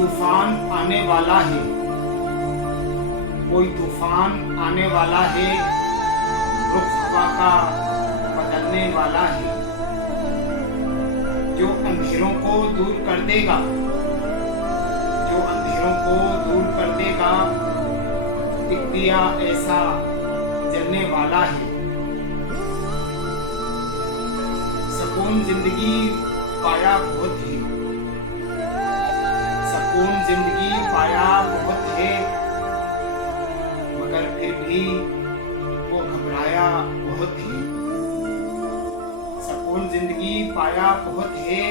तूफान आने वाला है, कोई तूफान आने वाला है, रुख हवा का बदलने वाला है, जो अंधेरों को दूर कर देगा, जो अंधेरों को दूर कर देगा। एक दिया ऐसा जलने वाला है। सुकून जिंदगी पाया बहुत है, सुकून जिंदगी पाया बहुत है, मगर फिर भी वो घबराया बहुत है। सुकून जिंदगी पाया बहुत है,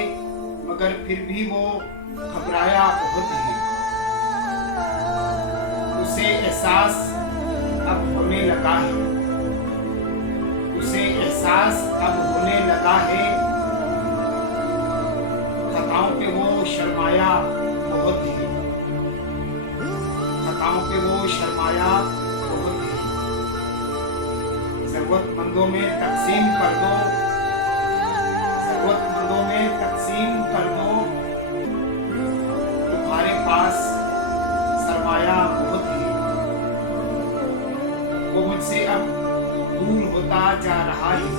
मगर फिर भी वो घबराया बहुत है। उसे एहसास अब होने लगा है, उसे एहसास अब होने लगा है, खताओं पे वो शर्माया बहुत है, खताओं पे वो शर्माया बहुत है। जरूरतमंदों में तकसीम कर दो, जरूरतमंदों में तकसीम कर दो, तुम्हारे पास सरमाया बहुत है। वो मुझसे अब दूर होता जा रहा है,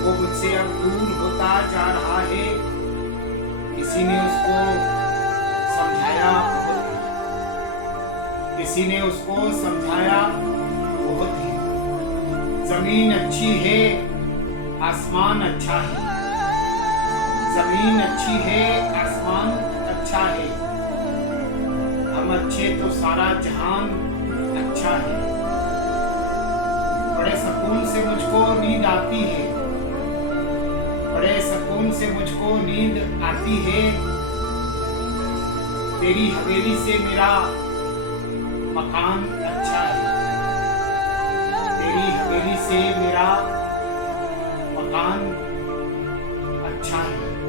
वो मुझसे अब दूर होता जा रहा है। किसी ने उसको समझाया बहुत है, किसी ने उसको समझाया बहुत है। जमीन अच्छी है, आसमान अच्छा है, जमीन अच्छी है, आसमान अच्छा है, हम अच्छे तो सारा जहान अच्छा है। बड़े सुकून से मुझको नींद आती है, बड़े सुकून से मुझको नींद आती है। तेरी हवेली से मेरा मकान अच्छा है, तेरी हवेली से मेरा मकान अच्छा है।